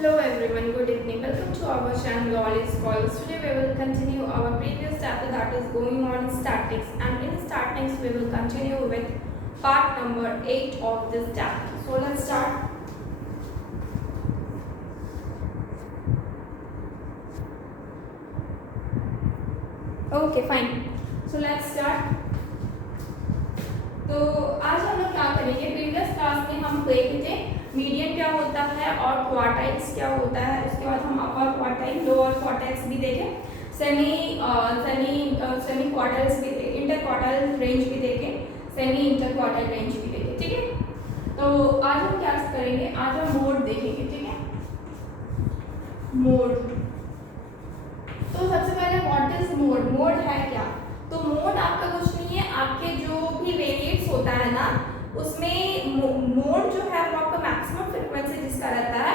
Hello everyone, good evening. Welcome to our channel All is Scholars. Today we will continue our previous chapter that is going on statics, and in statics we will continue with part number 8 of this chapter. So let's start. Okay, fine. So let's start. तो आज हम लोग क्या करेंगे, previous class में हम देखे थे मीडियन क्या होता है और क्वार्टाइल्स क्या होता है। उसके बाद हम अपर क्वार्टाइल, लोअर क्वार्टाइल्स भी देखे, सेमी क्वार्टाइल्स भी देखे, इंटर क्वार्टाइल रेंज भी देखे, सेमी इंटर क्वार्टाइल रेंज भी देखे। ठीक है, तो आज हम क्या करेंगे, आज हम मोड देखेंगे। ठीक है, मोड। तो सबसे पहले व्हाट इज मोड, मोड है क्या। तो मोड आपका कुछ नहीं है, आपके जो भी वेरिएट्स होता है ना, उसमें मोड जो है वो आपका मैक्सिमम फ्रीक्वेंसी जिसका रहता है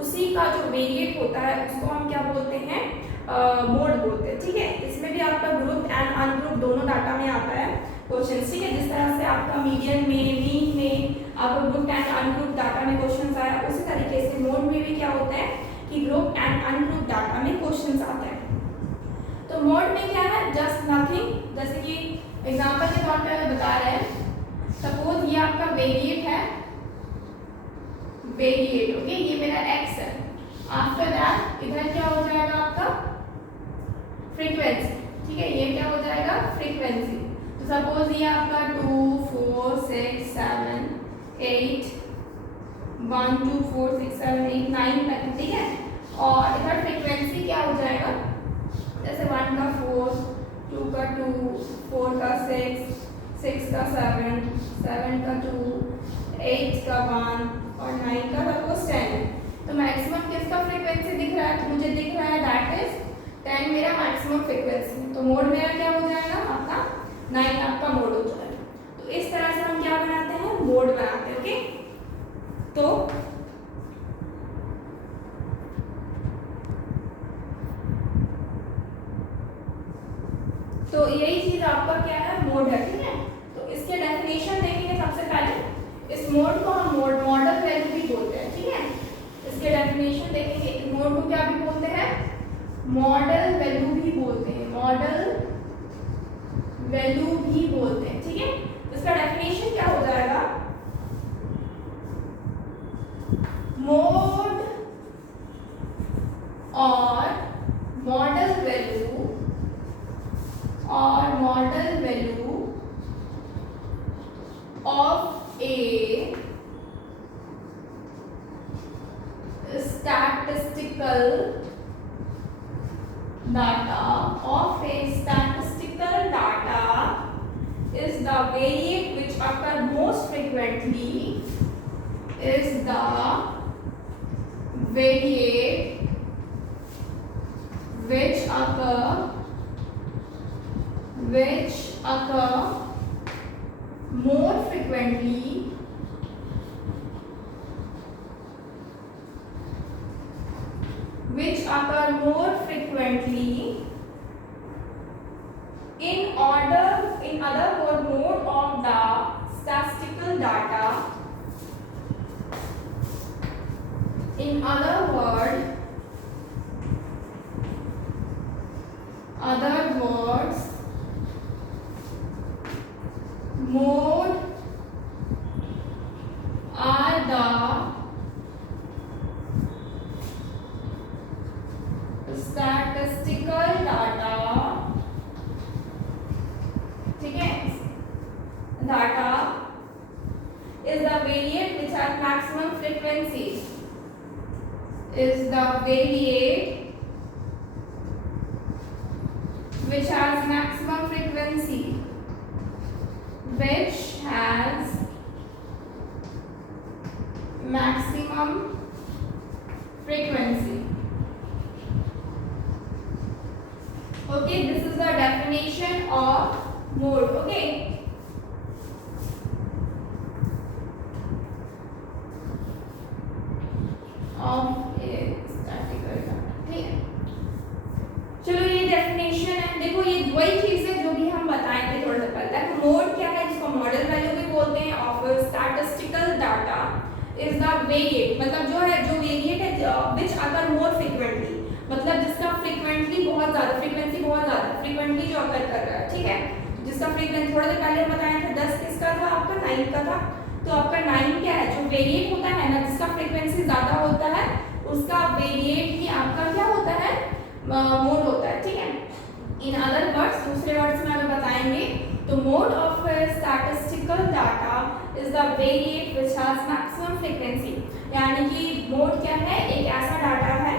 उसी का जो वेरिएट होता है उसको हम क्या बोलते हैं, मोड बोलते हैं। ठीक है, इसमें भी आपका ग्रुप एंड अनग्रुप दोनों डाटा में आता है क्वेश्चन। ठीक है, जिस तरह से आपका मीडियन में, मीन में आपका ग्रुप एंड अनग्रुप डाटा में क्वेश्चन आया, उसी तरीके से मोड में भी क्या होता है कि ग्रुप एंड अनग्रुप डाटा में क्वेश्चन आते हैं। तो मोड में क्या है, जस्ट नथिंग। जैसे कि एग्जांपल के तौर पे बता रहे हैं, सपोज ये आपका वेरिएट है, वेरिएट। ओके, ये मेरा x है। आफ्टर दैट इधर क्या हो जाएगा आपका फ्रीक्वेंसी। ठीक है, ये क्या हो जाएगा फ्रीक्वेंसी। तो सपोज ये आपका 2 4 6 7 8 1 2 4 6 7 8 9 तक। ठीक है, और इधर फ्रीक्वेंसी क्या हो जाएगा, जैसे 1 का 4, 2 का 2, 4 का 6, 6 का 7, 7 का 2, 8 का 1 और 9 का सपोज 10 है। तो मैक्सिमम किसका फ्रीक्वेंसी दिख रहा है, तो मुझे दिख रहा है दैट इज 10 मेरा मैक्सिमम फ्रीक्वेंसी। तो मोड मेरा क्या हो जाएगा आपका 9 आपका मोड हो जाएगा। तो इस तरह से हम क्या बनाते हैं, मोड बनाते हैं। ओके, तो यही चीज आपका क्या है, मोड है। ठीक है, तो इसके डेफिनेशन देखेंगे। सबसे पहले इस मोड को हम मॉडल वैल्यू भी बोलते हैं। ठीक है, इसके डेफिनेशन देखेंगे। इस मोड को क्या भी बोलते हैं, मॉडल वैल्यू भी बोलते हैं, मॉडल वैल्यू भी बोलते हैं। ठीक है, इसका डेफिनेशन क्या हो जाएगा, मोड और model value of a statistical data is the variate which occur most frequently, is the variate which occur more frequently in other word mode of the statistical data. In other words mode are the statistical data। ठीक है, data is the variate which has maximum frequency, is the variate which has maximum frequency, which has maximum frequency. Okay, this is the definition of mode. Okay, of a statistical data. ठीक है, चलो ये definition है। देखो ये वही चीज है जो भी हम बताए थे थोड़ा सा पहले। मोड क्या है, जिसको मॉडल वैल्यू भी बोलते हैं, of statistical data is the variate, मतलब जो है, जो वेरिएट है विच अकर मोर फ्रीक्वेंटली, मतलब जिसका फ्रीक्वेंटली बहुत ज़्यादा, फ्रीक्वेंसी बहुत ज़्यादा, फ्रीक्वेंटली जो अकर कर रहा है, ठीक है। जिसका फ्रीक्वेंसी थोड़ा देर पहले बताया था 10 किसका था आपका 9 का था, तो आपका 9 क्या है, जो वेरिएट होता है ना, जिसका फ्रीक्वेंसी ज़्यादा होता है उसका वेरिएट ही आपका क्या होता है, मोड होता है, ठीक है। इन अदर वर्ड्स, दूसरे वर्ड्स में अगर बताएंगे तो mode of statistical data is the variate which has maximum frequency, यानी कि मोड क्या है, एक ऐसा डाटा है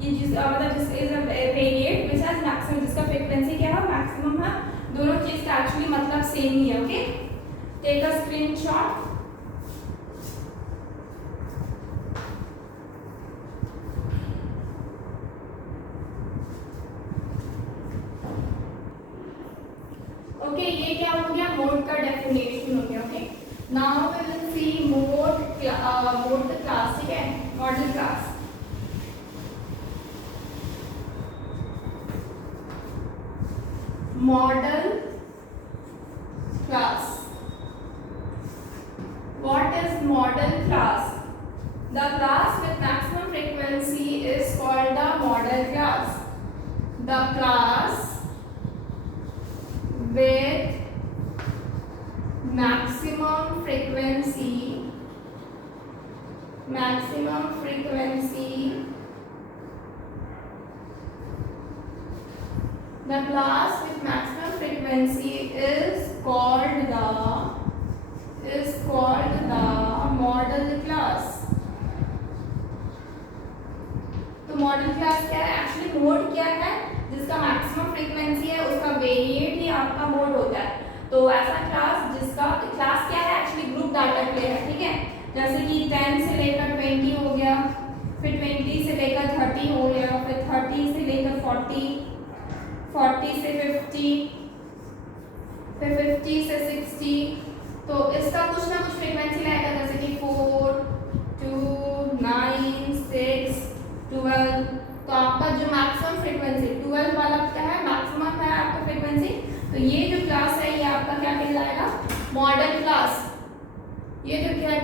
कि जिस मतलब जिस is a variate which has maximum, जिसका फ्रीक्वेंसी क्या है, मैक्सिमम है। दोनों चीज का एक्चुअली मतलब सेम ही है, okay. Take a screenshot. Okay, ये क्या हो गया, मोड का डेफिनेशन हो गया, okay. Now we will see mode, mode the class, ठीक है, model class. Model class, what is model class? The class with maximum frequency is called the model class. The class with maximum frequency, the class with maximum frequency is called the model class. तो model class क्या है, actually mode क्या है, जिसका maximum frequency है उसका variate ही आपका mode होता है। तो ऐसा क्लास जिसका, क्लास क्या है, एक्चुअली ग्रुप डाटा के लिए है, ठीक है। जैसे कि 10 से लेकर 20 हो गया, फिर 20 से लेकर 30 हो गया, फिर 30 से लेकर 40, 40 से 50, फिर 50 से 60। तो इसका कुछ ना कुछ फ्रीक्वेंसी रहेगा, जैसे कि 4, 2, 9, 6, 12। तो आपका जो मैक्सिमम फ्रीक्वेंसी 12 वाला क्या है, मैक्सिमम है आपका फ्रीक्वेंसी। तो ये जो क्लास है ये आपका क्या कहलाएगा, मॉडल क्लास। ये जो क्या है,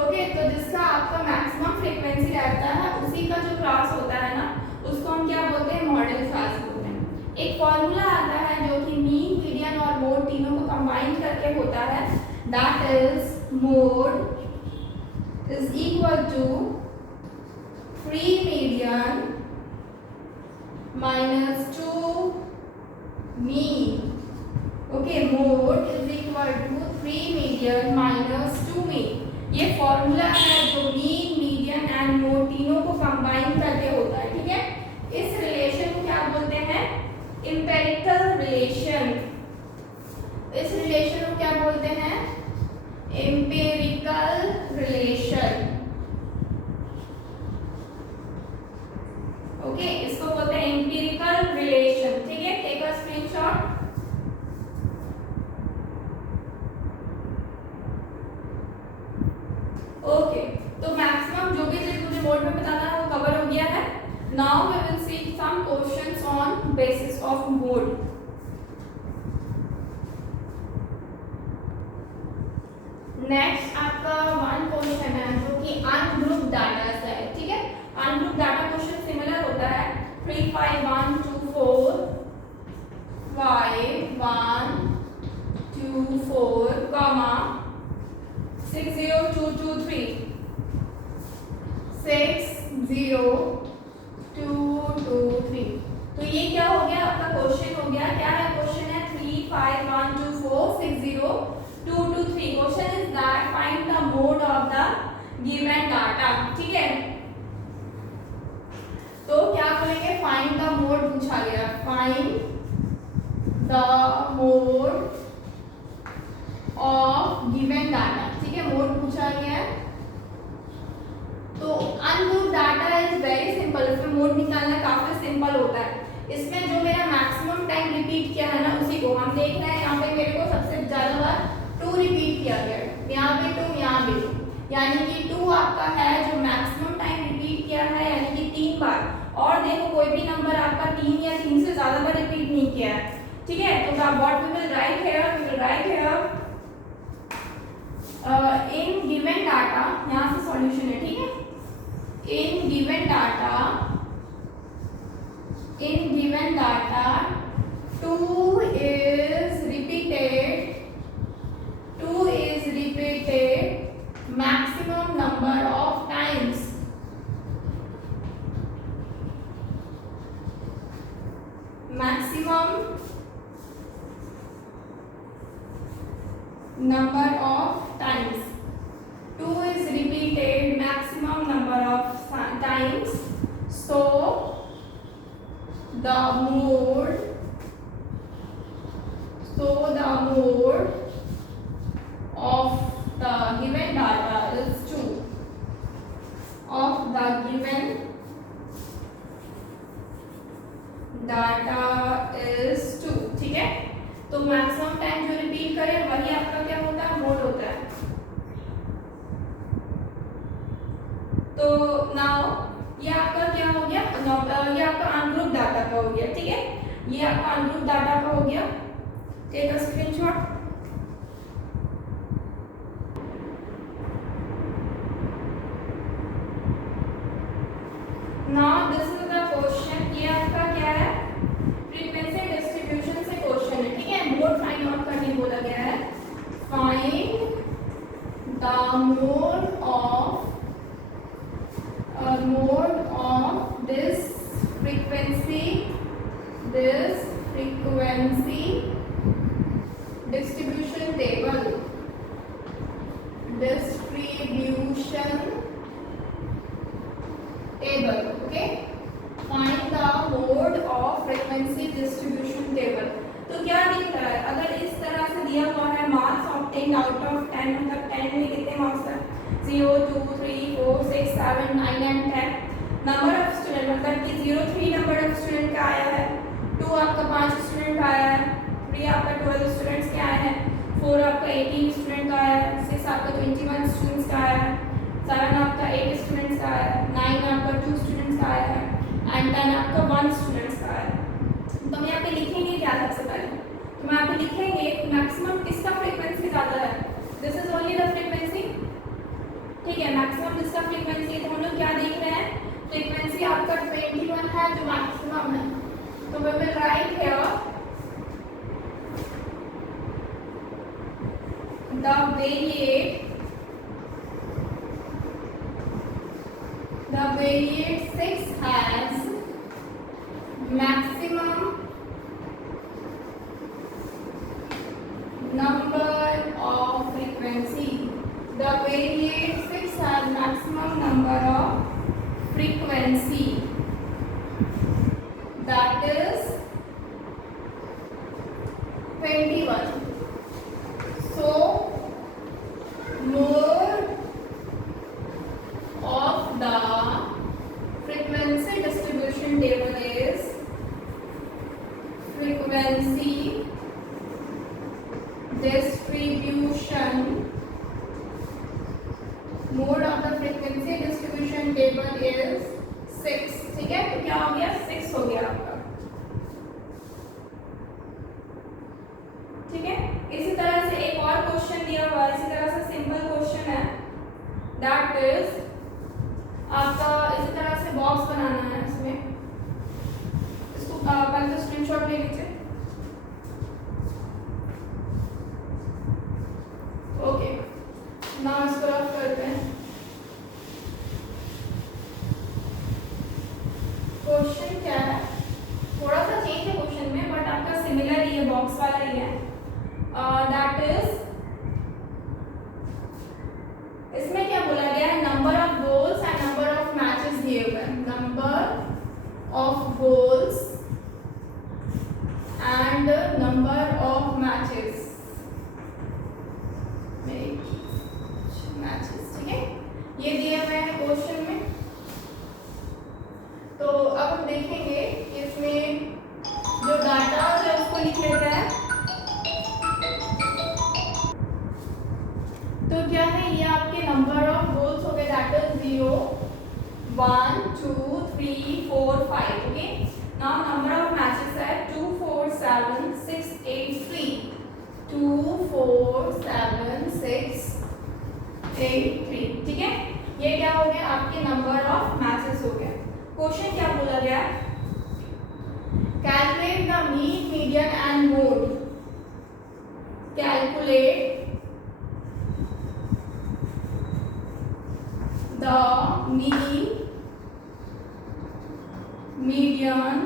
ओके। तो जिसका आपका मैक्सिमम फ्रीक्वेंसी रहता है उसी का जो क्लास होता है ना, उसको हम क्या बोलते हैं, मॉडल क्लास बोलते हैं। एक फॉर्मूला आता है जो कि मीन, मीडियन और मोड तीनों को कंबाइन करके होता है, that is mode is equal to free median minus 2 mean. Okay, mode is equal to free median minus 2 mean. ये फॉर्मूला है जो मीन, मीडियन एंड मोड तीनों को कंबाइन करके होता है, ठीक है। इस रिलेशन को क्या बोलते हैं, एम्पिरिकल रिलेशन। इस रिलेशन को क्या बोलते हैं, एम्पिरिकल रिलेशन, ओके। इसको बोलते हैं एम्पिरिकल रिलेशन, ठीक है। Take a screenshot. ओके, तो मैक्सिमम जो भी चीज मुझे बोर्ड में बताना है वो कवर हो गया है। Now we will see some questions on basis of mode. Next आपका वन क्वेश्चन है जो कि अनग्रुप डाटा से है, ठीक है। अनग्रुप डाटा क्वेश्चन सिमिलर होता है 3 5 1 2 4 5 1 2 4 comma 6 0 2 2 3 6 0 2 2 3। तो ये क्या हो गया आपका क्वेश्चन हो गया, क्या है क्वेश्चन है 3 5 1 2 4 6 0 2 2 3। Question is that find the mode of the given data, ठीक है। तो क्या बोलेंगे, फाइंड द मोड पूछा गया, find the mode of given data, ठीक है, मोड पूछा गया है। तो ungroup data is very simple, इसमें मोड निकालना काफी सिंपल होता है। इसमें जो मेरा मैक्सिमम टाइम रिपीट किया है ना उसी को हम देख रहे हैं। यहाँ पे मेरे को सबसे ज्यादा बार 2 रिपीट किया गया, यहाँ पे 2, यहाँ पे 2, यानी कि 2 आपका है जो मैक्सिमम टाइम रिपीट किया है, यानी कि 3 बार। और देखो कोई भी नंबर आपका 3 या 3 से ज्यादा बार रिपीट नहीं किया है, ठीक है। तो what we will write here, we will write here in given data, given data, 2 is repeated maximum number of times. Maximum number of times. 2 is repeated maximum number of times. So the mode of the given data is 2. Of the given data is 2. ठीक है, तो maximum time जो repeat करे वही आपका क्या होता है, मोड होता है. तो नाउ ये आपका क्या हो गया, ये आपका अनग्रुप डाटा का हो गया. ठीक है, ये आपका अनग्रुप डाटा का हो गया. Take a screenshot. Now this is the question. ये आपका क्या है, फ्रीक्वेंसी डिस्ट्रीब्यूशन से क्वेश्चन है. ठीक है, मोड फाइंड आउट करने बोला गया है. Find the mode of this frequency distribution table. Okay, find the mode of frequency distribution table. तो क्या दिख रहा है, अगर इस तरह से दिया हुआ है मार्क्स ऑब्टेन्ड आउट ऑफ 10, मतलब 10 में कितने मार्क्स है, 0 2 3 4 6 7 9 एंड 10. नंबर ऑफ स्टूडेंट मतलब कि 0 3 नंबर ऑफ स्टूडेंट का आया है, 2 आपका 5 स्टूडेंट का आया है, 3 आपका 12 स्टूडेंट्स के आए हैं, 4 आपका 18 स्टूडेंट का आया है, 6 आपका 21 स्टूडेंट्स का आया है, 7 आपका 8 स्टूडेंट्स का आया है, 9 आपका 2 स्टूडेंट्स का आया है एंड 10 आपका 1 स्टूडेंट्स का आया है. तो हम यहाँ पे लिखेंगे क्या सबसे पहले, तो हम यहाँ पे लिखेंगे मैक्सिमम किसका फ्रीक्वेंसी ज़्यादा है. This is only the frequency. ठीक है, मैक्सिमम जिसका फ्रीक्वेंसी है, तो हम लोग क्या देख रहे हैं, फ्रीक्वेंसी आपका 21 है जो मैक्सिमम है. तो we will write here the variate 6 has maximum number of frequency. The variate 6 has maximum number of frequency, that is 21. So mode of the frequency distribution table is frequency distribution. Mode of the frequency distribution table is 6. ठीक है, तो क्या हो गया, 6 हो गया आपका. ठीक है, इसी तरह से एक और क्वेश्चन दिया हुआ है, इसी तरह से सिंपल क्वेश्चन है, दैट इज आपका इसी तरह से बॉक्स बनाना है. इसमें इसको पहले तो स्क्रीनशॉट ले लीजिए. ओके, नाउ इसको रफ करते हैं. क्वेश्चन क्या है, थोड़ा सा चेंज है क्वेश्चन में, बट आपका सिमिलर ही है, बॉक्स वाला ही है. दैट इज, इसमें क्या बोला गया है, number of goals and number of matches दिए हुए हैं. Number of goals and number of matches. ठीक है, ये दिए हुए हैं क्वेश्चन में. तो अब हम देखेंगे कि इसमें जो डाटा है उसको लिख लेते हैं. तो क्या है, ये आपके नंबर ऑफ गोल्स हो गए, that is 0 1 2 3 4 5. Okay, now number of matches है 2 4 7 6 8 3. 2 4 7 6 8 3. ठीक है, ये क्या हो गया, आपके नंबर ऑफ मैचेस हो गए. क्वेश्चन क्या बोला गया, calculate the mean, median and mode, calculate the mean, median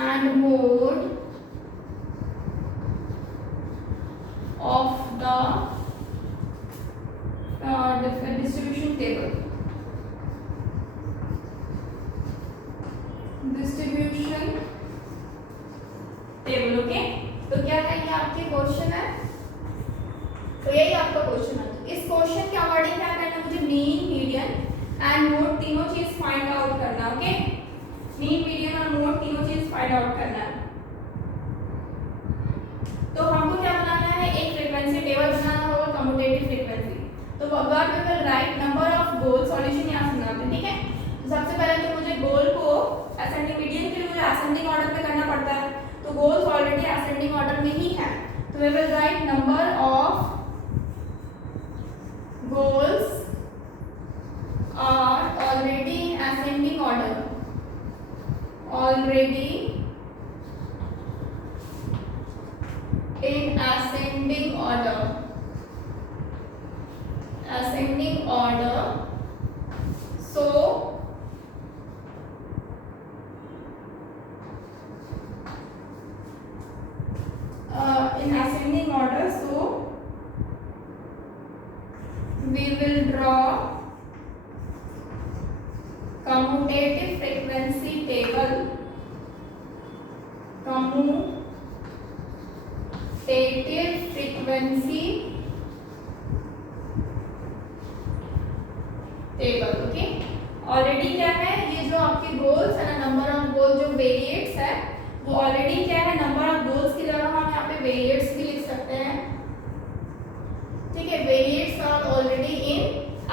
and mode of the distribution table. Distribution table, okay. तो क्या है ये आपके क्वेश्चन है, तो यही आपका क्वेश्चन है। इस क्वेश्चन के अकॉर्डिंग क्या करना है, मुझे मीन, मीडियन एंड मोड तीनों चीज फाइंड आउट करना है, ओके। मीन, मीडियन और मोड तीनों चीज फाइंड आउट करना है। तो हमको क्या बनाना है, एक फ्रीक्वेंसी टेबल बनाना होगा, कम्यूटेटिव फ्रीक्वेंसी। तो what we will write number of goal, solution यहां से बनाते हैं, ठीक है। तो सबसे पहले तो मुझे गोल को असेंडिंग, मीडियन के लिए मुझे असेंडिंग ऑर्डर में करना पड़ता है, तो गोल्स ऑलरेडी असेंडिंग ऑर्डर में ही है, तो we will write number of goals are already in ascending order, already in ascending order, ascending order. So in ascending order, so we will draw commutative frequency table, commutative frequency table, okay. Already क्या है, ये जो आपके goals है ना, number of गोल जो वेरिएट्स है, वो ऑलरेडी क्या है, नंबर ऑफ गोल्स की जगह हम यहाँ पे वेरिएट्स भी लिख सकते हैं, ठीक है। Variates are already in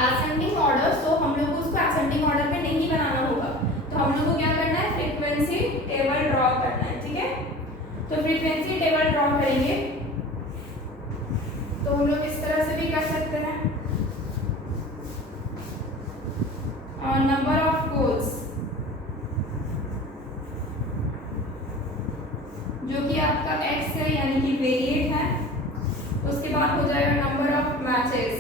ascending order, so हम लोग को उसको असेंडिंग ऑर्डर में नहीं बनाना होगा, तो हम लोग को क्या करना है, फ्रीक्वेंसी टेबल ड्रॉ करना है, ठीक है। तो फ्रीक्वेंसी टेबल ड्रॉ करेंगे, तो हम लोग इस तरह से भी कर सकते हैं, और नंबर ऑफ गोल्स जो कि आपका x है, यानी कि वेरिएट है, उसके बाद हो जाएगा नंबर ऑफ मैचेस,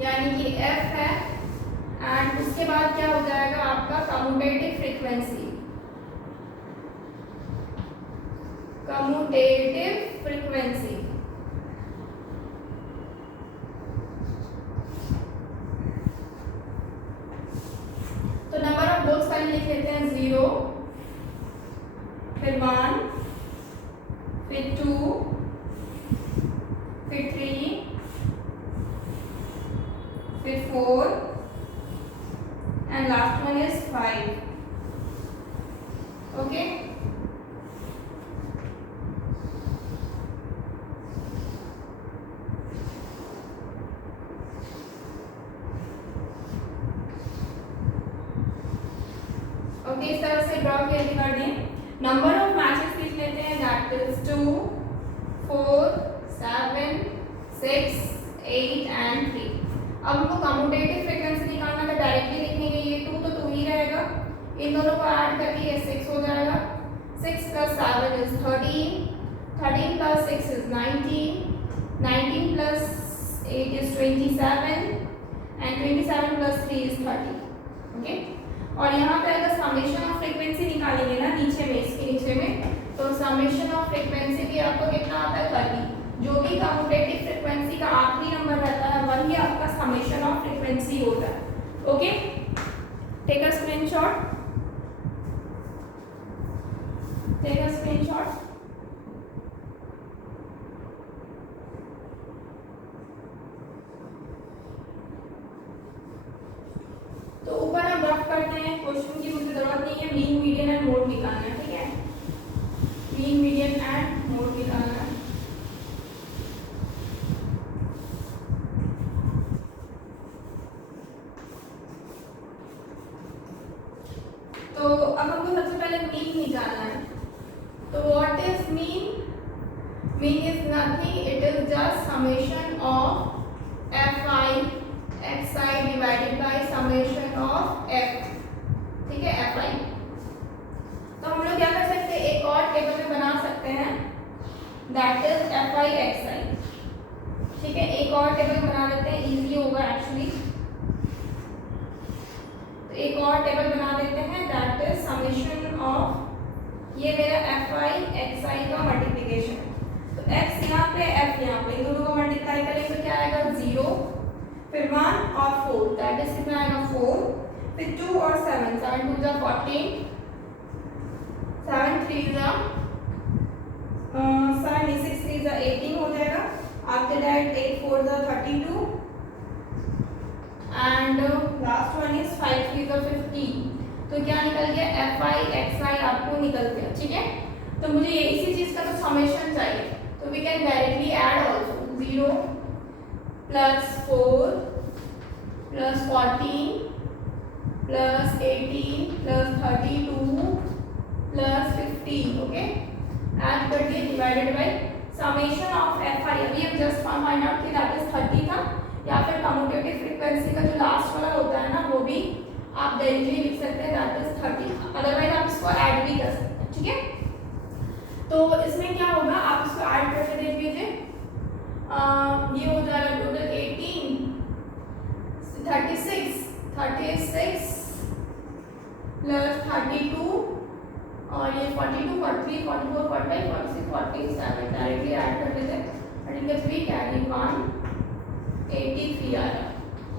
यानी कि f है, एंड उसके बाद क्या हो जाएगा आपका कम्यूटेटिव फ्रीक्वेंसी, कम्यूटेटिव फ्रीक्वेंसी। तो नंबर ऑफ गोल्स पहले लिख लेते हैं, 0, फिर 1, फिर 2, फिर 3, फिर 4 and last one is 5, okay. इस तरह से ड्रॉ कैसे कर दें। नंबर ऑफ मैचेस लिख लेते हैं, दैट इज 2, 4, 7, 6, 8 एंड 3। अब हमको कम्यूटेटिव फ्रीक्वेंसी निकालना है, डायरेक्टली लिखेंगे, ये 2 तो 2 ही रहेगा, इन दोनों को ऐड करके ये 6 हो जाएगा, 6 + 7 is 13, 13 + 6 is 19, 19 + 8 is 27 and 27 + 3 is 30, okay. और यहाँ पे अगर समेशन ऑफ फ्रीक्वेंसी निकालेंगे ना, नीचे में, इसके नीचे में, तो समेशन ऑफ फ्रीक्वेंसी भी आपको कितना आता है, 30। जो भी कम्यूटेटिव फ्रीक्वेंसी का आखिरी नंबर रहता है, वही आपका समेशन ऑफ फ्रीक्वेंसी होता है, okay. Take a screenshot, take a screenshot. तो ऊपर हम रफ करते हैं, क्वेश्चन की मुझे जरूरत नहीं है, मीन, मीडियन एंड मोड निकालना है, ठीक है। मीन, मीडियन एंड मोड निकालना है। तो अब हमको सबसे पहले मीन निकालना है। तो what is mean? Mean is nothing, it is just summation of fi xi divided by summation of f, ठीक है, fi। तो हम लोग क्या कर सकते हैं, एक और टेबल में बना सकते हैं, दैट इज fi xi, ठीक है। एक और टेबल बना लेते हैं, इजी होगा एक्चुअली। तो एक और टेबल बना देते हैं, दैट इज समेशन ऑफ, ये मेरा fi xi का मल्टीप्लिकेशन, तो x यहाँ पे f यहाँ पे, इन दोनों को मल्टीप्लाई करेंगे तो क्या आएगा 0, फिर 1 और 4, दैट इज कितना आएगा 4, फिर 2 और 7, 7 2 जा 14, 7 3 जा 6 3 जा 18 हो जाएगा। आफ्टर दैट 8 4 जा 32 एंड लास्ट वन इज 5 3 जा 15। तो क्या निकल गया, fi xi आपको निकल गया, ठीक है। तो मुझे ये इसी चीज का तो समेशन चाहिए, तो we can directly add also, 0 plus 4 plus 14 plus 18 plus 32 plus 15, okay. Add कर दिए, divided by summation of fi, अभी हम जस्ट फाइंड आउट कि दैट इज 30 था, या फिर कम्यूटेटिव फ्रीक्वेंसी का जो लास्ट वाला होता है ना, वो भी आप डायरेक्टली लिख सकते हैं, दैट इज 30, अदरवाइज आप इसको ऐड भी कर सकते हैं, ठीक है। तो इसमें क्या होगा, आप इसको ऐड करके देख लीजिए, ये हो जाएगा टोटल 18 36 प्लस 32 और ये 42 43 44 45 46 47, डायरेक्टली ऐड कर देते हैं, 3 कैरी 1 83 आ रहा,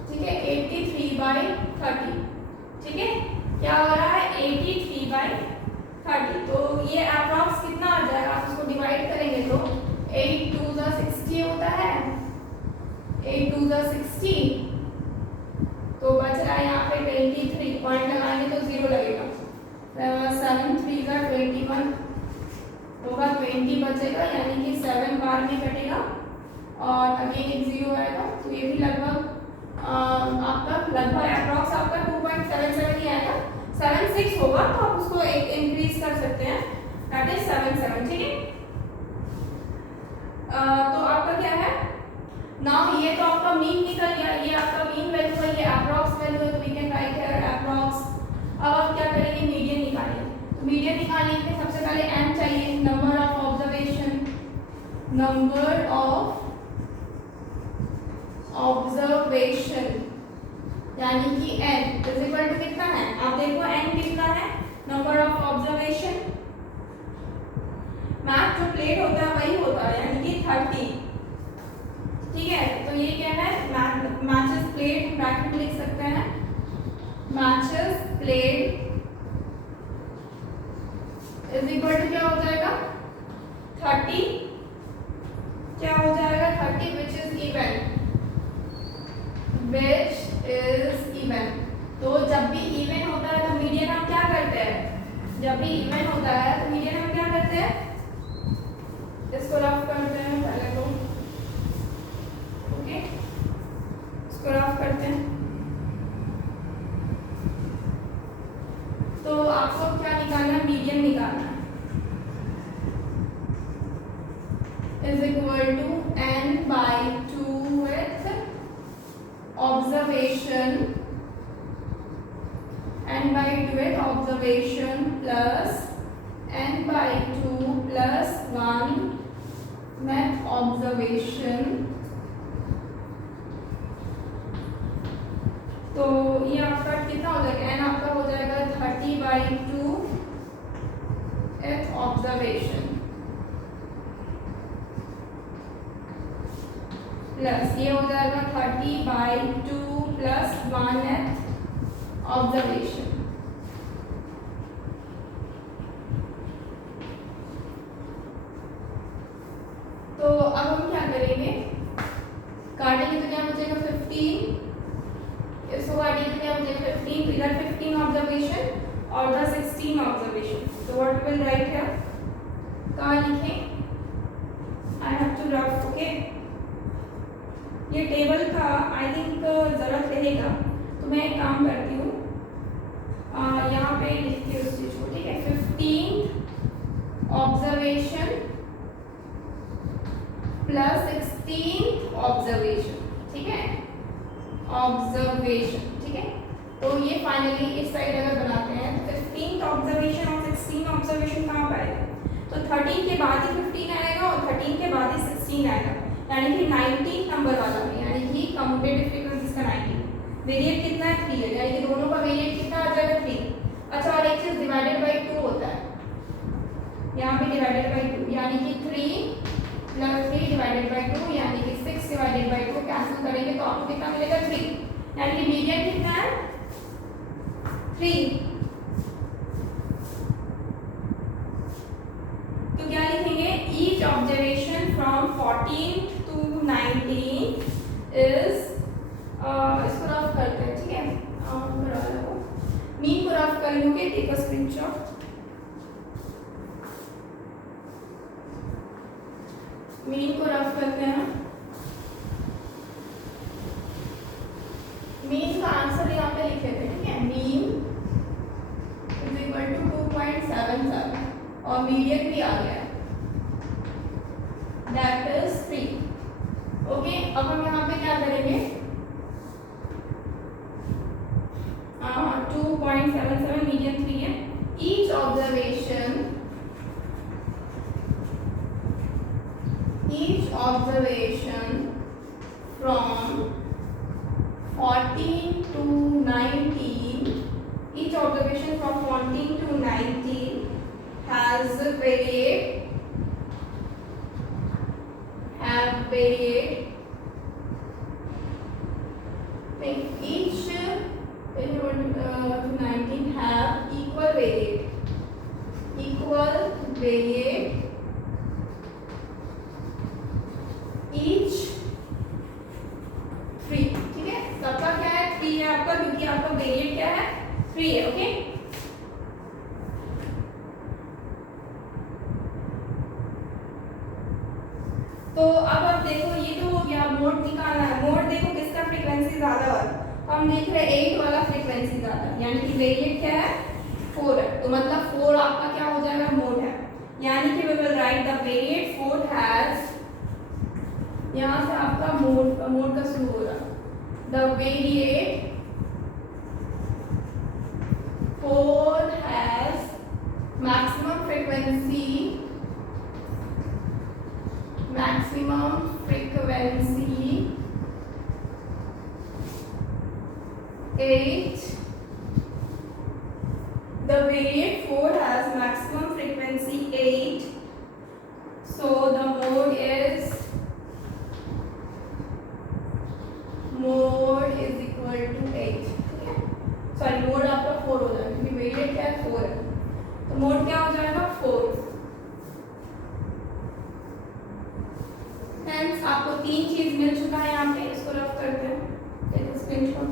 ठीक है, 83/30, ठीक है। क्या हो रहा है, 83/30, तो ये अप्रॉक्स कितना आ जाएगा, आप इसको डिवाइड करेंगे तो 8 2 जा 60 होता है, 8 2 जा 60, तो बच रहा है यहाँ पे 23, पॉइंट लगाएंगे तो 0 लगेगा, 7 3 जा 21 होगा, 20 बचेगा, यानी कि 7 बार में कटेगा और अगेन एक 0 आएगा, तो ये भी लगभग आपका लगभग अप्रॉक्स आपका 2.77 ही आएगा, 76 होगा, तो आप उसको एक इंक्रीज कर सकते हैं, दैट इज 77, ठीक है। तो आपका क्या है नाउ, ये तो आपका मीन निकल गया, ये आपका मीन वैल्यू है, ये अप्रॉक्स वैल्यू है, तो we can write here approx. अब आप क्या करेंगे, मीडियन निकालेंगे, तो मीडियन निकालने के लिए सबसे पहले n चाहिए, number of observation, number of observation यानी कि n इज इक्वल टू कितना है, आप देखो n कितना है, नंबर ऑफ ऑब्जर्वेशन, मैथ जो प्लेट होता है वही होता है, यानी कि 30, ठीक है। तो ये क्या है, मैचेस प्लेट, ब्रैकेट में लिख सकते हैं, matches plate is equal to क्या हो जाएगा 30, क्या हो जाएगा 30 which is even, which is even। तो जब भी इवन होता है तो मीडियन हम क्या करते हैं, जब भी इवन होता है तो मीडियन हम क्या करते हैं, इसको रफ करते हैं पहले तो, ओके, इसको रफ करते हैं। तो आपको क्या निकालना है, मीडियन निकालना है, is equal to n/2 with observation, n/2 with observation plus n/2 plus 1 with observation। तो ये आपका कितना हो जाएगा, n आपका हो जाएगा 30/2 with observation प्लस ये हो जाएगा 30/2 प्लस 1 ऑब्जर्वेशन। तो अब हम क्या करेंगे, काटेंगे तो क्या बचेगा 15, इसको काटेंगे तो क्या बचेगा 15, तो इधर 15 ऑब्जर्वेशन और इधर 16 ऑब्जर्वेशन। तो व्हाट विल राइट है, कहाँ लिखें, I have to rough, okay. ये टेबल का आई थिंक ज़रूरत रहेगा, तो मैं एक काम करती हूँ, यहाँ पे लिखती हूँ उस चीज़ को, ठीक है। 15 ऑब्जर्वेशन प्लस 16th ऑब्जर्वेशन, ठीक है, ऑब्जर्वेशन, ठीक है। तो ये फाइनली इस साइड अगर बनाते हैं तो 15th ऑब्जर्वेशन और 16 ऑब्जर्वेशन कहाँ पर आएगा, तो 13 के बाद ही 15 आएगा और 13 के बाद ही 16 आएगा, यानी कि 19 नंबर वाला में, यानी कि कम्यूटेटिव फ्रीक्वेंसीज का 19 वेरिएट कितना है 3 है, यानी कि दोनों का वेरिएट कितना आ जाएगा 3। अच्छा, और एक चीज डिवाइडेड बाय 2 होता है, यहाँ पे डिवाइडेड बाय 2, यानी कि 3 प्लस 3 डिवाइडेड बाय 2, यानी कि 6 डिवाइडेड बाय 2 कैंसिल करेंगे तो आपको कितना मिलेगा 3, यानी कि मीडियन कितना है 3। तो क्या लिखेंगे, each observation from 14 to 19 is, इसको रफ करते हैं, ठीक है, मीन को रफ कर लोगे, टेक अ स्क्रीनशॉट, मीन को रफ करते हैं। मीन का आंसर यहाँ पे लिखे थे, ठीक है, मीन इज इक्वल टू 2.77 और मीडियन भी आ गया है, दैट इज 3। ओके, अब हम यहाँ पे क्या करेंगे, 2.77 मीडियन 3 है, each observation from 14 to 19, each observation from 14 to 19 has varied each to 19 have equal variate each 3, ठीक है, सबका क्या है 3 है आपका, क्योंकि आपका वेरिएट क्या है 3 है। ओके, तो अब आप देखो, ये तो हो गया, मोड निकालना है, मोड देखो किसका फ्रीक्वेंसी ज्यादा है, तो हम देख रहे हैं 8 वाला फ्रीक्वेंसी ज्यादा है, यानी कि वेरिएट क्या है 4 है, तो मतलब 4 आपका क्या हो जाएगा मोड है, यानी कि we will write the variate 4 has, यहाँ से आपका मोड का शुरू हो रहा है, the variate 4 has maximum frequency 8, the variate 4 has maximum frequency 8, so the mode is equal to 8, sorry mode आपका 4 हो जाएगा, क्योंकि वेरिएट क्या है 4 है, तो मोड क्या हो जाएगा 4। फ्रेंड्स, आपको 3 चीज मिल चुका है, यहाँ पे इसको रफ करते हैं, देखो screenshot,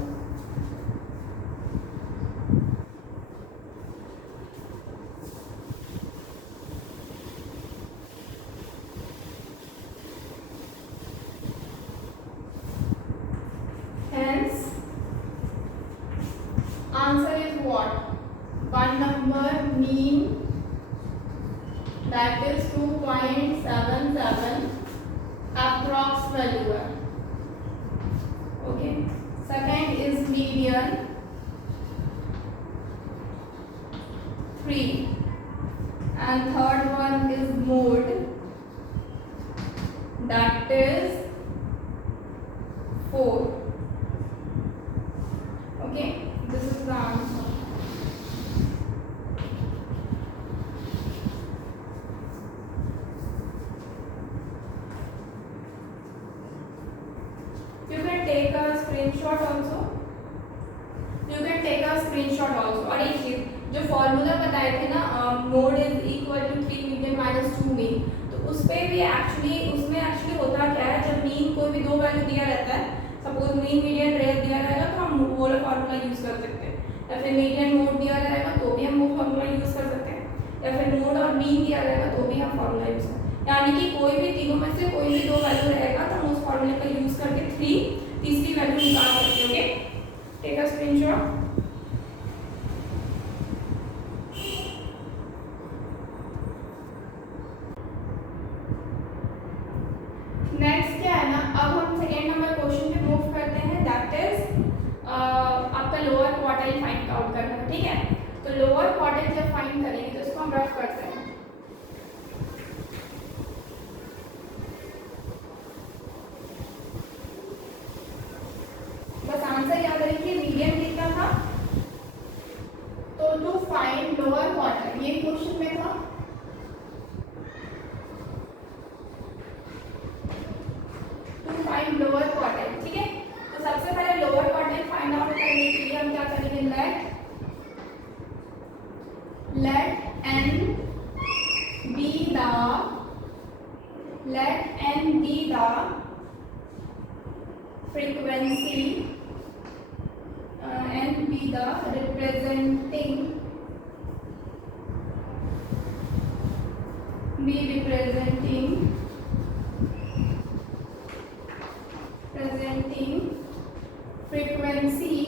answer is what, one number mean, that is 2.77 approx value है, okay, second is median 3 and third one is mode, that is 4, okay, this is the answer. You can take a screenshot also. और एक चीज, जो formula बताए थे ना, mode is equal to 3 median minus 2 mean, तो उस पे भी उसमें एक्चुअली होता क्या है, जब मीन कोई भी 2 वैल्यू दिया रहता है, सपोज मीन मीडियन रेयर दिया रहेगा तो हम वो वाला फार्मूला यूज कर सकते हैं, या फिर मीडियन मोड दिया रहेगा तो भी हम वो फार्मूला यूज कर सकते हैं, या फिर मोड और मीन दिया रहेगा तो भी हम फार्मूला यूज कर, यानी कि कोई भी तीनों में से कोई भी 2 वैल्यू रहेगा तो हम उस फार्मूले का यूज करके तीसरी वैल्यू निकाल सकते हैं। Okay, take a screenshot. इसको हम रफ करते हैं। बस आंसर याद रखिए, मीडियम कितना था, तो टू फाइंड लोअर क्वार्टाइल, ये क्वेश्चन में था। टू फाइंड लोअर क्वार्टाइल, ठीक है। तो सबसे पहले लोअर क्वार्टाइल फाइंड आउट करने के लिए हम क्या करेंगे, let n be the frequency and be the representing frequency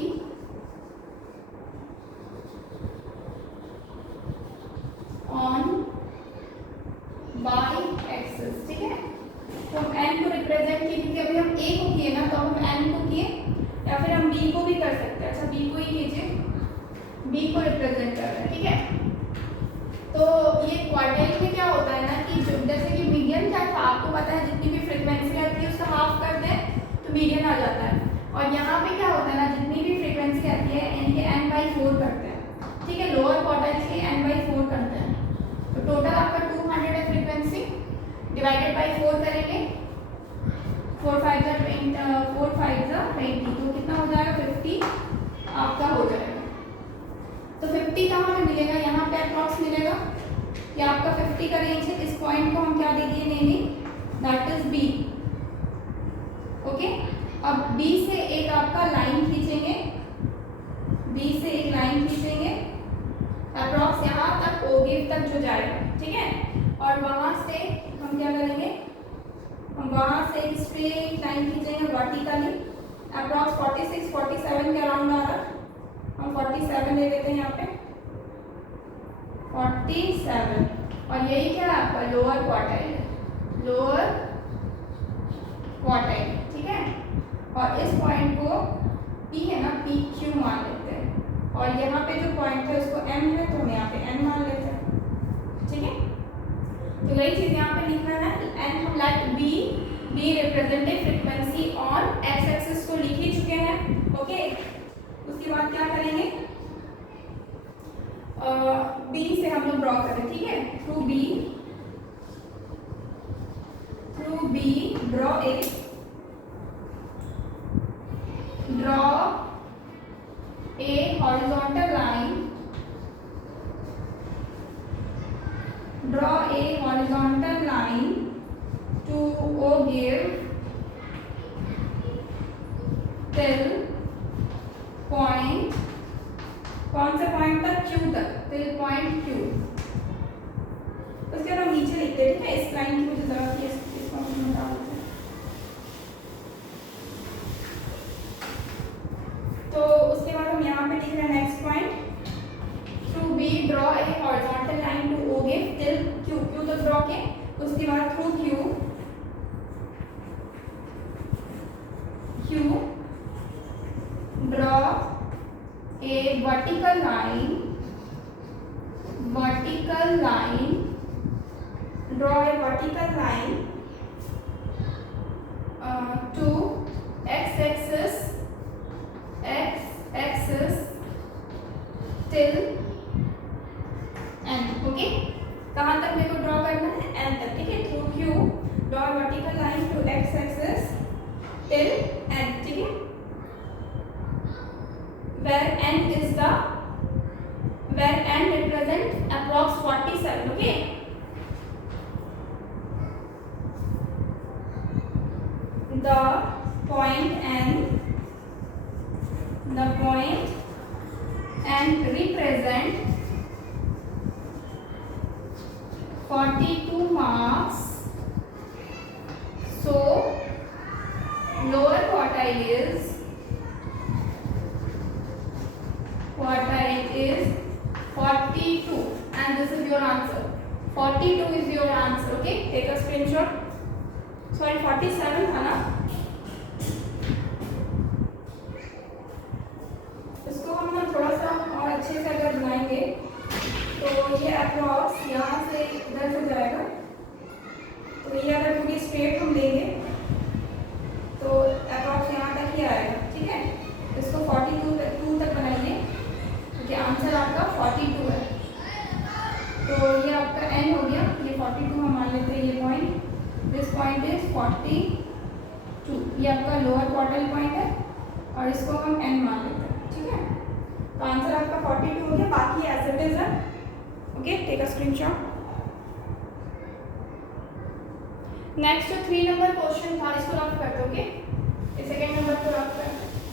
on y axis, ठीक है। तो हम n को रिप्रेजेंट किए, क्योंकि अभी हम a को किए ना, तो हम n को किए, या फिर हम b को भी कर सकते हैं। अच्छा, b को ही कीजिए, b को रिप्रेजेंट कर रहे हैं, ठीक है। तो ये क्वार्टाइल में क्या होता है ना कि जैसे कि मीडियन क्या था, आपको पता है जितनी भी फ्रीक्वेंसी रहती है उसका हाफ कर दें तो मीडियन आ जाता है। और यहाँ पे क्या होता है ना, जितनी भी फ्रीक्वेंसी रहती है इनके n/4 करते हैं, ठीक है। लोअर क्वार्टाइल के n/4 करते हैं, तो टोटल आपका 200 है फ्रीक्वेंसी, डिवाइडेड बाय 4 करेंगे, 4 5 जा 20, तो कितना हो जाएगा, 50 आपका हो जाएगा। तो 50 कहाँ पे मिलेगा, यहाँ पे अप्रॉक्स मिलेगा, या आपका 50 का रेंज है। इस पॉइंट को हम क्या दे दिए naming, that is B, okay. अब बी से एक आपका लाइन खींचेंगे, बी से एक लाइन खींचेंगे अप्रॉक्स यहाँ तक ओ गिव तक जो जाएगा, ठीक है। और वहां से हम क्या करेंगे, हम वहां से एक स्ट्रेट लाइन खींचेंगे वर्टिकली अप्रॉक्स 46 47 के अराउंड आ रहा, हम 47 ले लेते हैं यहाँ पे, 47। और यही क्या है आपका लोअर क्वार्टाइल, लोअर क्वार्टाइल, ठीक है। और इस पॉइंट को पी है ना, पी क्यू मान लेते हैं, और यहाँ पे जो पॉइंट है उसको एम है, तो हम यहाँ पे एन मान लेते हैं, ठीक है। तो वही चीज यहाँ पे लिखना है, एन हम let B represented frequency on x axis को लिख ही चुके हैं, ओके। उसके बाद क्या करेंगे, बी से हम लोग ड्रॉ करें, ठीक है। Through B draw a horizontal line, to O give till point, कौन से पॉइंट तक, Q तक, till point Q। उसके बाद हम नीचे लिखते हैं, ठीक है। इस लाइन की मुझे जरूरत है, इसको हम हटा देते हैं। तो उसके बाद हम यहाँ पे लिख रहे हैं next point, through B draw a horizontal line to O give till Q, Q तक ड्रॉ के। उसके बाद through Q draw a vertical line, draw a vertical line to x-axis till n, ओके। कहाँ तक मेरे को ड्रॉ करना है, n तक, ठीक है। Through Q draw vertical line to x-axis till n, ठीक है। where n represent approx 47, okay। The point n represent 42 marks, so lower quartile is 42, and this is your answer. 42 is your answer, okay। Take a screenshot। Sorry, 47 था ना, इसको हम ना थोड़ा सा और अच्छे से अगर बनाएंगे तो ये अप्रॉक्स यहाँ से इधर से जाएगा, तो ये अगर पूरी स्ट्रेट हम लेंगे तो अप्रॉक्स यहाँ तक ही आएगा, ठीक है। इसको 42 तक बनाइए, क्योंकि आंसर आपका 42 है। तो ये आपका n हो गया, ये 42 हम मान लेते हैं, ये पॉइंट, दिस पॉइंट इज 42, ये आपका लोअर क्वार्टाइल पॉइंट है और इसको हम n मान लेते हैं, ठीक है। तो आंसर आपका 42 हो गया, बाकी एज इट इज है। Okay, take a screenshot. Next जो 3 नंबर क्वेश्चन था, इसको रफ कर दो, ओके। सेकंड नंबर को रफ कर,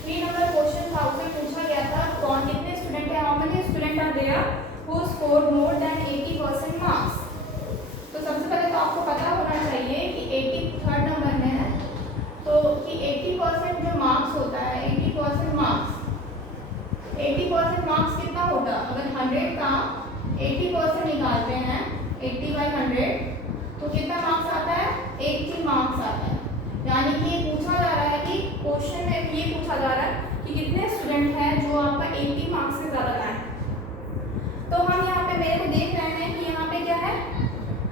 3 नंबर क्वेश्चन था, उसमें पूछा गया था कौन कितने स्टूडेंट है, how many student are there who score more than 80% marks. तो सबसे पहले तो आपको पता होना चाहिए कि 80 थर्ड नंबर में है, तो कि 80% जो मार्क्स होता है, 80% मार्क्स, 80% मार्क्स कितना होगा, अगर 100 का 80% निकालते हैं, 80/100, तो कितना मार्क्स आता है, 80 मार्क्स आता है। यानी कि ये पूछा जा रहा है कि क्वेश्चन में ये पूछा जा रहा है कि कितने स्टूडेंट हैं जो आपका 80 मार्क्स से ज़्यादा लाए। तो हम यहाँ पे मेरे को देख रहे हैं कि यहाँ पे क्या है,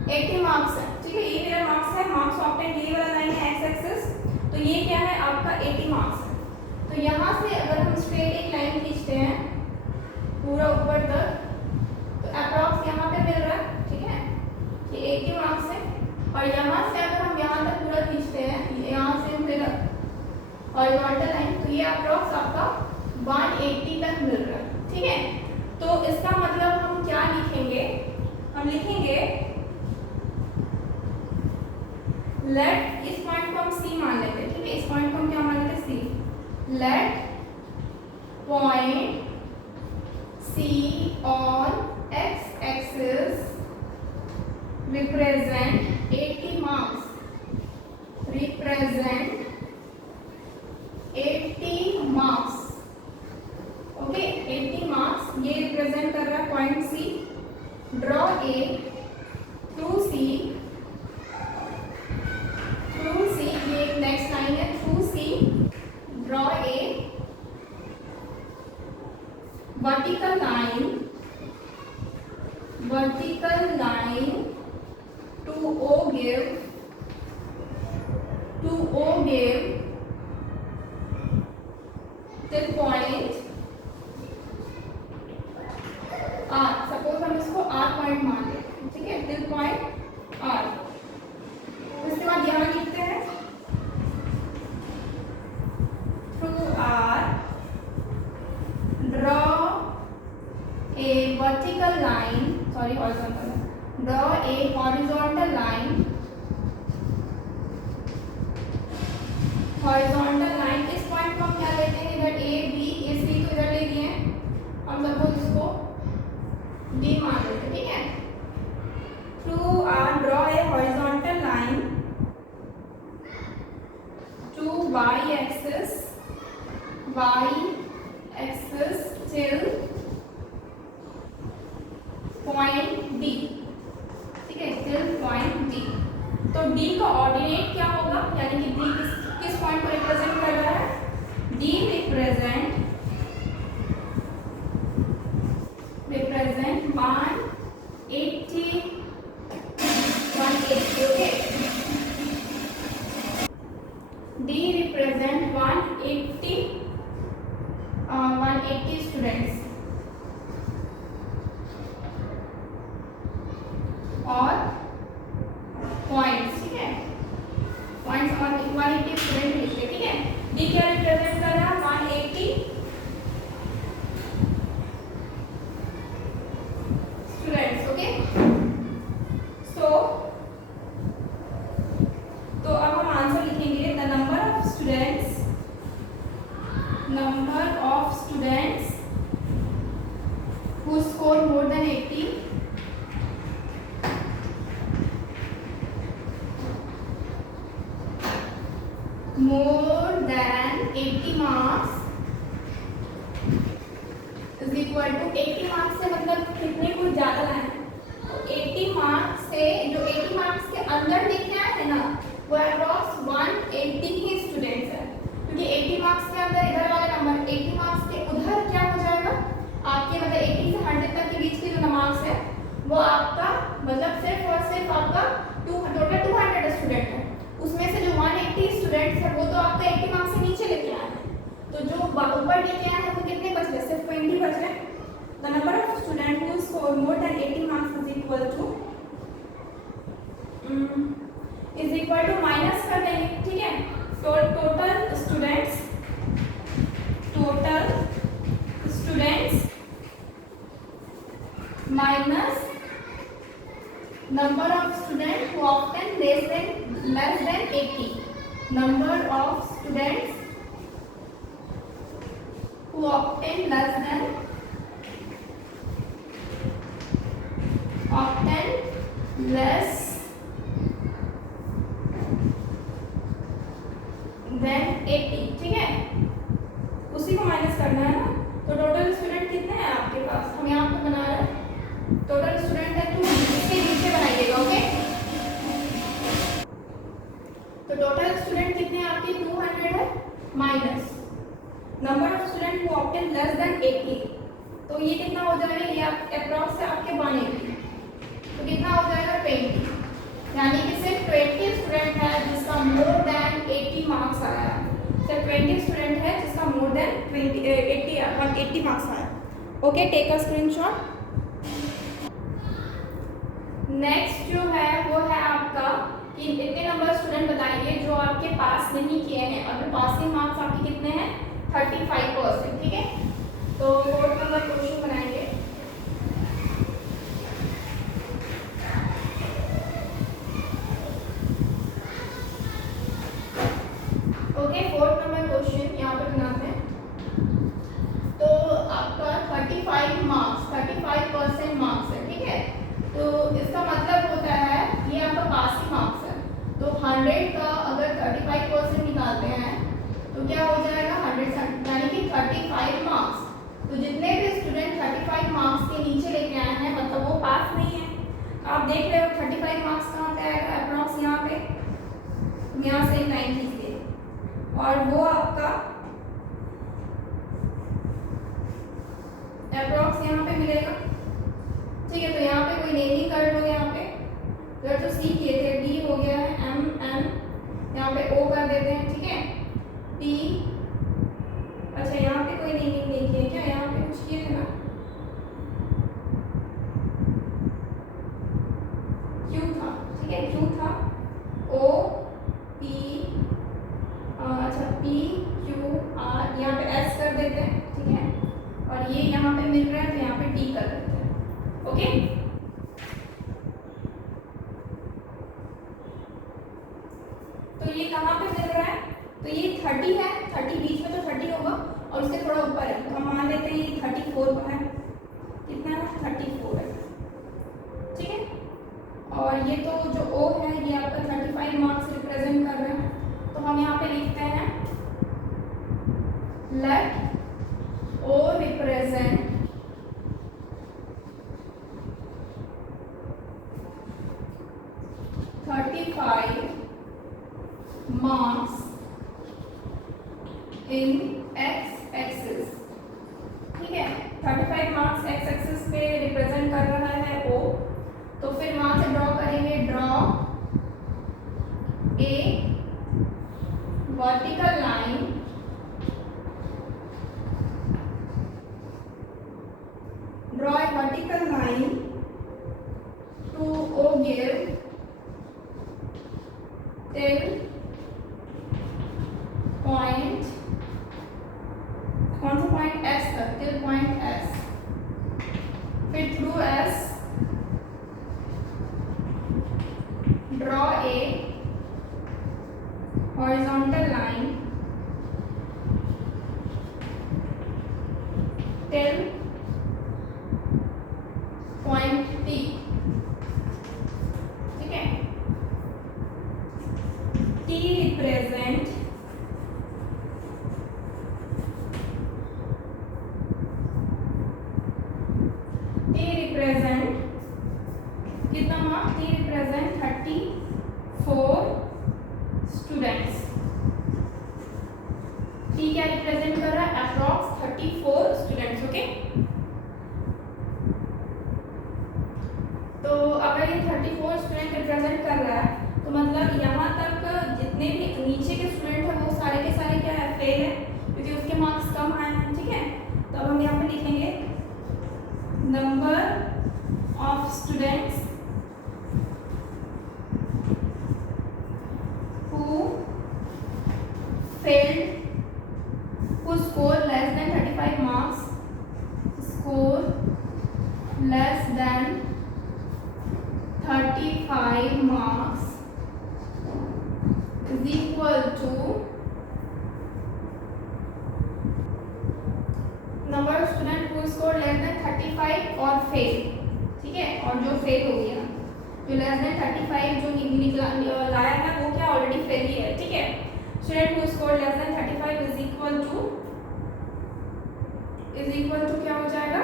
80 मार्क्स है, ठीक है। ये मेरा मार्क्स है, मार्क्स ऑब्टेन, ये वाला लाइन है एक्स एक्सिस, तो ये क्या है आपका 80 मार्क्स है। तो यहाँ से अगर हम स्ट्रेट एक लाइन खींचते हैं पूरा ऊपर तक, तो अप्रॉक्स यहाँ पे मिल रहा है, ठीक है, ये 80 मार्क्स है। और यहाँ से अगर हम यहाँ तक पूरा खींचते हैं, यहाँ से फिर हॉरिजॉन्टल लाइन, तो ये अप्रॉक्स आपका 180 तक मिल रहा है, ठीक है। तो इसका मतलब हम क्या लिखेंगे, हम लिखेंगे लेट, इस पॉइंट को हम सी मान लेते हैं, ठीक है, इस पॉइंट को हम क्या मान लेते हैं, C. Let point C on x axis represent 80 marks, represent 80 marks, okay, 80 marks ये रिप्रेजेंट कर रहा है point C. Draw a through C, ये नेक्स्ट लाइन है, through C draw a vertical line, to O give till point R, suppose हम इसको R point मान लें, ठीक है, till point R। उसके बाद यहाँ लिखते हैं through R draw a vertical line, sorry horizontal, draw a horizontal line, इस पॉइंट को हम क्या लेते हैं, इधर ए बी, ए सी तो इधर ले लिए हैं, हम सपोज इसको डी मान लेते हैं, ठीक है। Through R draw a horizontal line to Y axis till point D, ठीक है, टिल पॉइंट डी। तो डी का ऑर्डिनेट क्या होगा, यानी कि डी किस पॉइंट को रिप्रेजेंट कर रहा है, D represent 180, okay, D represent 180 students और पॉइंट्स, ठीक है, पॉइंट्स और 180 स्टूडेंट लिखते, ठीक है। डी क्या रिप्रेजेंट कर रहा है, 180 स्टूडेंट्स, ओके। सो तो अब हम आंसर लिखेंगे, the number of students who score more than 80 marks is equal to 80 marks से मतलब कितने को ज्यादा लाए, तो 80 मार्क्स से जो 80 मार्क्स के अंदर लिखे आए हैं ना, वो अप्रॉक्स 180 ही स्टूडेंट्स है, क्योंकि 80 मार्क्स के अंदर इधर वाला नंबर 80 मार्क्स के उधर क्या हो जाएगा आपके, मतलब 80 से 100 तक के बीच के जो मार्क्स है वो आपका मतलब सिर्फ और सिर्फ आपका टोटल 200 स्टूडेंट है, उसमें से जो 180 स्टूडेंट्स है वो तो आपका 80 मार्क्स से नीचे लेके आए हैं, तो जो ऊपर लेके आए हैं वो कितने बच गए, सिर्फ 20 बच गए। The number of student who score more than 80 marks is equal to minus कर देंगे, ठीक है। तो total students minus number of students who obtain less than 80, number of students who obtain less than 80, ठीक है, उसी को माइनस करना है ना। तो टोटल स्टूडेंट कितने हैं आपके पास, हम यहाँ पे बना रहे हैं टोटल स्टूडेंट है 2, इसके नीचे बनाइएगा, ओके। तो टोटल स्टूडेंट कितने हैं आपके 200 है, minus number of student who obtain less than 80, तो ये कितना हो जाएगा, ये आप अप्रॉक्स है आपके 180, तो कितना हो जाएगा 20, यानी कि सिर्फ 20 स्टूडेंट है जिसका मोर देन 80 मार्क्स आया, सिर्फ 20 स्टूडेंट है जिसका मोर देन 180 मार्क्स आया, okay. Take a screenshot. Next जो है वो है आपका कि इतने नंबर स्टूडेंट बताइए जो आपके पास नहीं किए हैं, अगर पासिंग मार्क्स आपके कितने हैं 35%, ठीक है। तो 4th नंबर क्वेश्चन बनाएंगे। ओके, 4th नंबर क्वेश्चन यहाँ पे बनाते हैं। तो आपका 35 मार्क्स 35% मार्क्स है, ठीक है। तो इसका मतलब होता है ये आपका पासिंग मार्क्स है, तो 100 का अगर 35% निकालते हैं तो क्या हो जाएगा 100, यानी कि 35 मार्क्स। तो जितने भी स्टूडेंट 35 मार्क्स के नीचे लेके आए हैं मतलब वो पास नहीं है। आप देख रहे हो 35 मार्क्स कहाँ पे आएगा, अप्रॉक्स यहाँ पे, यहाँ से 90 से, और वो आपका अप्रॉक्स यहाँ पे मिलेगा, ठीक है। तो यहाँ पे कोई नेमिंग कर लो, यहाँ पे अगर तो सी किए थे डी हो गया है, एम एन यहाँ पे ओ कर देते हैं, ठीक है, टी, अच्छा यहाँ पे कोई नेमिंग नहीं किए क्या, यहाँ पे कुछ किए थे ना, क्यू था, ठीक है, क्यू था, ओ पी, अच्छा पी क्यू आर, यहाँ पे एस कर देते हैं, ठीक है, और ये यहाँ पे मिल रहा है तो यहाँ पे टी कर देते हैं, ओके। तो ये कहाँ पे मिल रहा है, तो ये 30 है, 30 बीच में तो 30 होगा और उससे थोड़ा ऊपर है, तो हम मान लेते हैं ये 34 है, कितना है 34 है, ठीक है। और ये तो जो O है ये आपका 35 मार्क्स रिप्रेजेंट कर रहे हैं, तो हम यहाँ पे लिखते हैं let O represent 35 marks in x axis, ठीक है। 35 मार्क्स x एक्सिस पे रिप्रेजेंट कर रहा है O, तो फिर वहां से ड्रॉ करेंगे, draw a vertical line to O give till point, कौन सा पॉइंट S तक, till point S, फिर through S draw a horizontal line till point T, ठीक है। T represent कितना marks, T represent 34 students. T क्या represent कर रहा है, अप्रॉक्स 34 स्टूडेंट्स, ओके। तो अगर ये 34 स्टूडेंट रिप्रेजेंट कर रहा है तो मतलब यहाँ तक जितने भी नीचे के स्टूडेंट हैं वो सारे के सारे क्या है, फेल है, क्योंकि उसके मार्क्स कम आए हैं। ठीक है, तो अब हम यहाँ पे लिखेंगे number of students who failed, who score less than 35 marks, score less than 35 marks is equal to number of student who score less than 35 और fail। ठीक है, और जो फेल हो गया, जो less than 35 जो निकला लाया है वो क्या ऑलरेडी फेल ही है। ठीक है, student who scored less than 35 is equal to क्या हो जाएगा,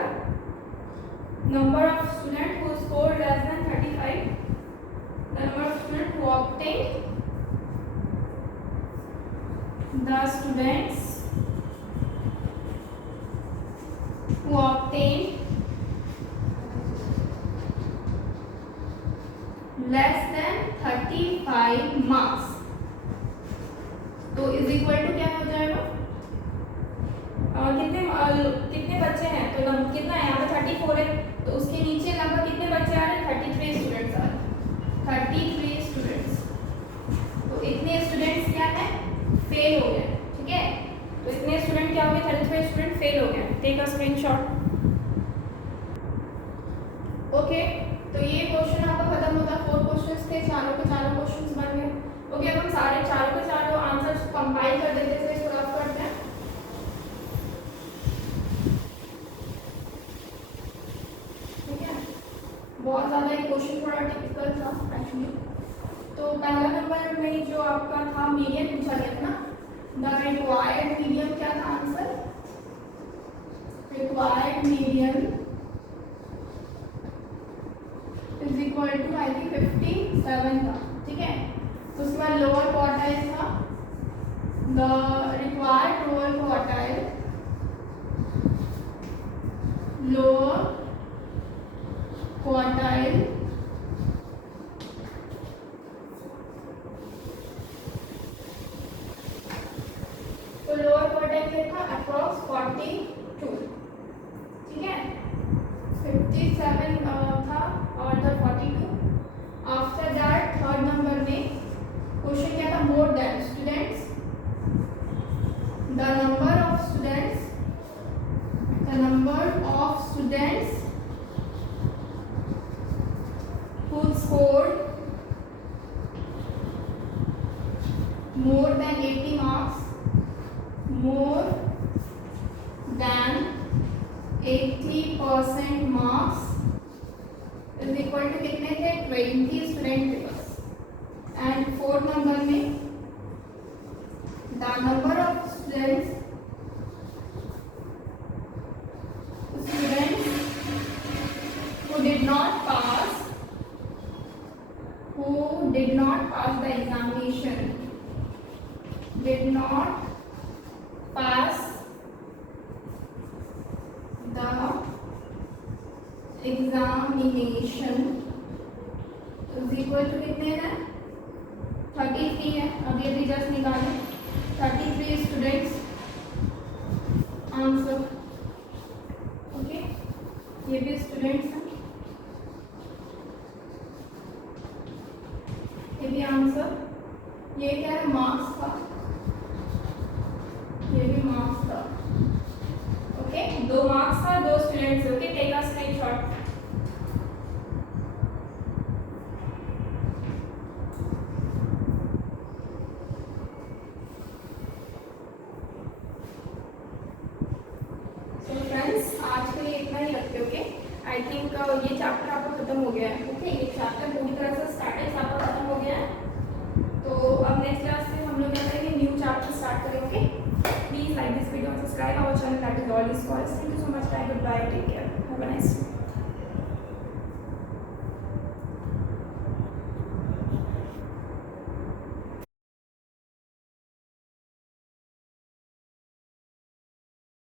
number of student who scored less than 35, the number of student who obtained, the students who obtained less than 35 marks, तो इज इक्वल टू क्या हो जाएगा, कितने बच्चे हैं, तो कितना है यहाँ पे 34 है, तो उसके नीचे लगभग कितने बच्चे आ रहे हैं, 33 स्टूडेंट्स आ रहे हैं, 33 स्टूडेंट्स। तो इतने स्टूडेंट्स क्या है, फेल हो गए। ठीक है, तो इतने स्टूडेंट क्या हो गए, 33 स्टूडेंट फेल हो गए। Take a screenshot. ओके, तो ये क्वेश्चन आपका खत्म होता, 4 क्वेश्चंस थे, चारों के चारों क्वेश्चंस बन गए। ओके, अब हम सारे चारों के चारों आंसर्स कंपाइल कर देते थे, इसको रफ करते हैं। ठीक है, बहुत ज़्यादा ये क्वेश्चन थोड़ा टिपिकल था एक्चुअली। तो पहला नंबर में जो आपका था मीडियम पूछा गया था ना, द रिक्वायर्ड मीडियम क्या था answer, required medium is equal to I think 57 था। ठीक है, तो उसके बाद लोअर क्वार्टाइल था, the required lower quartile, lower quartile तो लोअर क्वार्टाइल क्या था, अप्रॉक्स 42। ठीक है, 57 था और the 42। After that third number में क्वेश्चन क्या था, more than students, the number of students, the number of students who scored more than 80 marks, more than 80% marks is equal to कितने थे, 20 स्टूडेंट थे बस। एंड फोर्थ नंबर में the number of students who did not pass the examination, did not pass the examination is equal to कितने हैं, 33 है। अब ये भी जस्ट निकालें, 33 स्टूडेंट्स आंसर। ओके, ये भी स्टूडेंट्स हैं, ये भी आंसर। ये क्या है, मार्क्स का, ये भी मार्क्स का। ओके, 2 मार्क्स का, 2 students. Okay, take a screenshot.